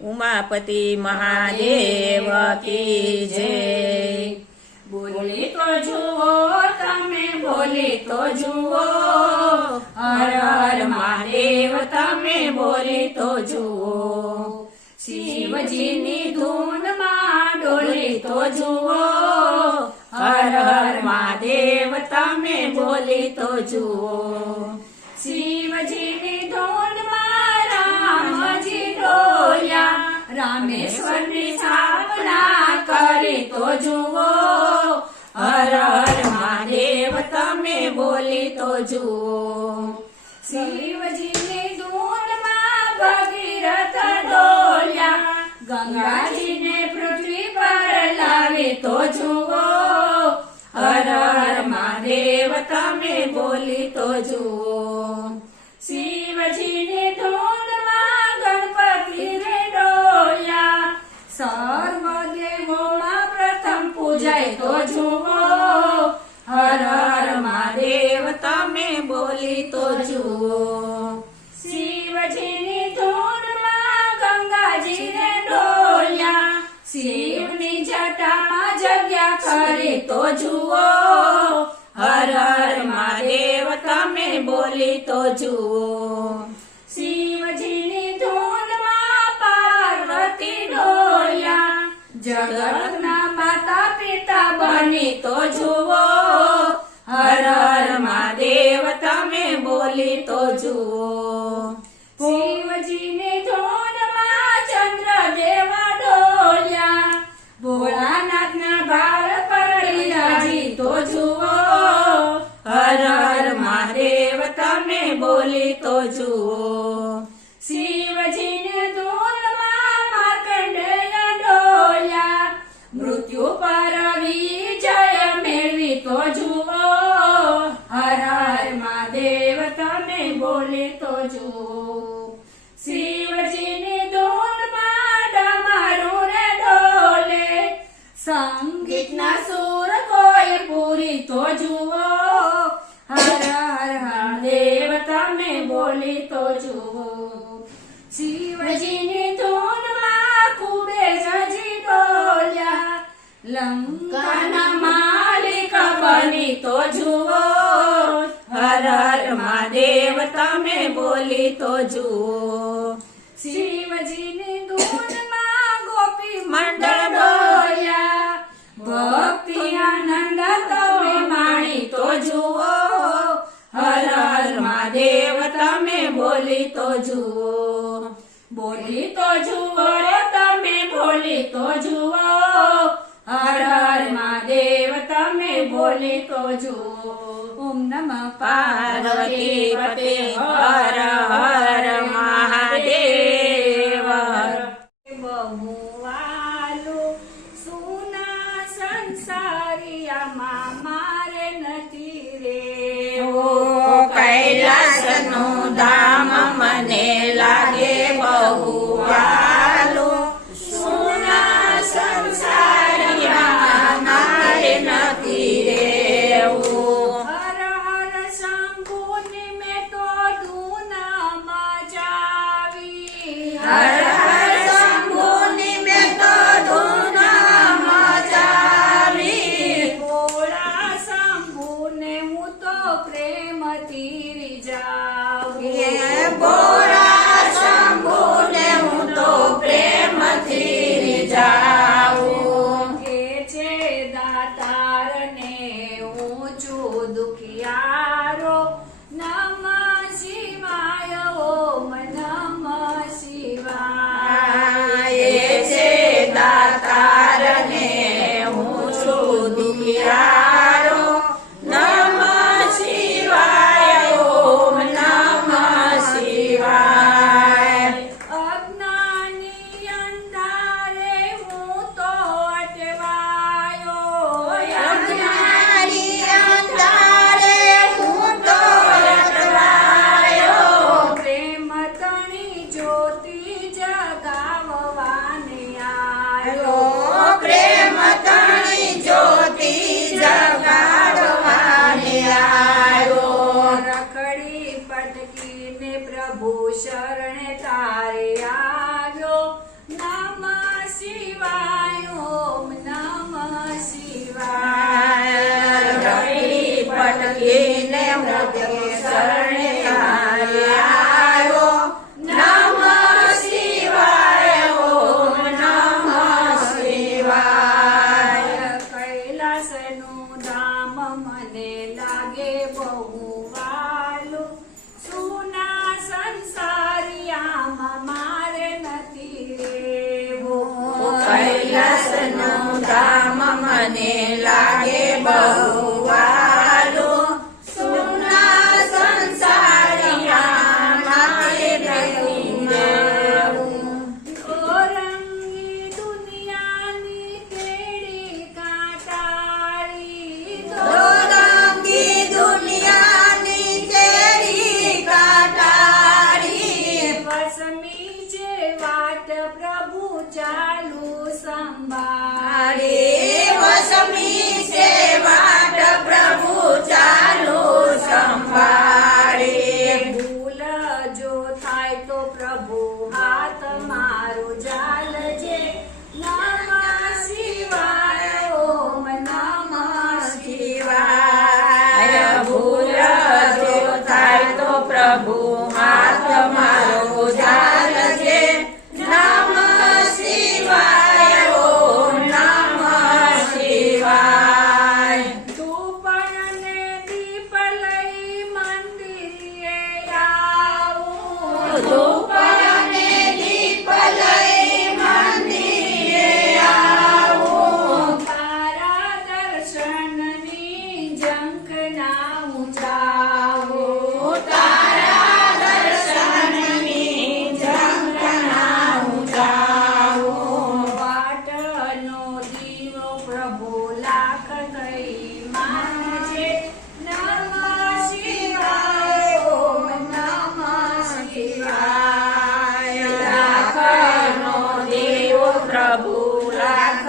ઉમાપતિ મહાદેવ કી જય। બોલી તો જુઓ તમે, બોલી તો જુઓ, હર હર મહાદેવ તમે બોલી તો જુઓ। શિવજીની ધૂનમાં ડોલી તો જુઓ, હર હર મહાદેવ તમે બોલી તો જુઓ। શિવજીની ધૂનમાં રામજી ડોલ્યા, રામેશ્વરની સ્થાપના કરી તો જુઓ, હર હર મહાદેવ તમે બોલી તો જુઓ। શિવજીની ધૂનમાં ભગીરથ ડોલ્યા, ગંગાજીને પૃથ્વી પર લાવી તો જુઓ, હર હર મહાદેવ તમે બોલી તો જુઓ। શિવજીની ધૂનમાં ગણપતિ રે ડોલ્યા, સર્વ દેવોમાં પ્રથમ પૂજાય તો જુઓ, હર હર મહાદેવ તમે બોલી તો જુઓ। શિવજીની ધૂનમાં ગંગાજી રે ડોલ્યા, શિવની જટામાં જગ્યા કરી તો જુઓ, હર હર મહાદેવ તમે બોલી તો જુઓ। શિવજીની ધૂનમાં પાર્વતી ડોલ્યા, જગતના માતા પિતા બની તો જુઓ, હર હર મહાદેવ તમે બોલી તો જુઓ। શિવજીની ધૂનમાં ચંદ્રદેવ ડોલ્યા, ભોળાનાથના ભાર પર બિરાજી તો જુઓ, હર હર મહાદેવ તમે બોલી તો જુઓ। શિવજીની ધૂનમાં માર્કંડેય ડોલ્યા, મૃત્યુ પર વિજય મેળવી તો જુઓ, હર હર મહાદેવ તમે બોલી તો જુઓ। શિવજીની ધૂનમાં ડમરુ રે ડોલે, સંગીતના સુર કોઈ પૂરી તો જુઓ, હર હર મહાદેવ તમે બોલી તો જુઓ। શિવજીની ધૂનમાં કુબેરજી ડોલ્યા, લંકાના માલિક બની તો જુઓ, હર હર મહાદેવ તમે બોલી તો જુઓ। શિવજીની ધૂનમાં ગોપી મંડળ ડોલ્યા, ભક્તિ આનંદ તમે માણી તો જુઓ, હર હર મહાદેવ તમે બોલી તો જુઓ। બોલી તો જુઓ રે તમે બોલી તો જુઓ, હર હર મહાદેવ તમે બોલી તો જુઓ। ઓમ નમઃ પાર્વતી પતે હર હર મહાદેવ। બહુ વાલું સુના સંસારિયામાં મારે નથી રેવો, કૈલાસનું ધામ મને લાગે બહુ વાલું, સુના સંસારમાં મારે નથી રહેવું। હર હર શંભુની મેં તો ધૂનમાં લાગીને મોટો શરણે આવ્યો. નમઃ શિવાય, ઓમ નમઃ શિવાય. કૈલાસનું ધામ મને લાગે બહુ વાલું. સુના સંસારિયામાં મારે નથી રહેવું. કૈલાસનું ધામ મને લાગે બહુ વાલું. સુના સંસારિયામાં મારે નથી રહેવું. ઓરંગી દુનિયાની કેડી કાંટાળી. દોરંગી દુનિયાની તેરી કાટાળી. વસમી જે વાટ પ્રભુ ચાલુ સંભાળે. વસમી છે વાટ પ્રભુ ચાલુ સંભાળે. ભૂલ જો થાય તો પ્રભુ હાથ મારો જાલજે. નમઃ શિવાય, ઓમ નમઃ શિવાય. ભૂલ જો થાય તો પ્રભુ હાથ મારો જાલજે. નમઃ શિવાય, ઓમ નમઃ શિવાય. ધૂપ અને દીપ લઈ મંદિરે આવું. ધૂપ અને દીપ લઈ મંદિરે આવું. તારા દર્શનની ઝંખના ઊંચાવું. તારા દર્શનની ઝંખના ઊંચાવું. વાટનો દીવો પ્રભુ લાખ થઈ માનજે. નમઃ શિવાય, ઓમ નમઃ શિવાય. લાખનો દેવો પ્રભુ લાખ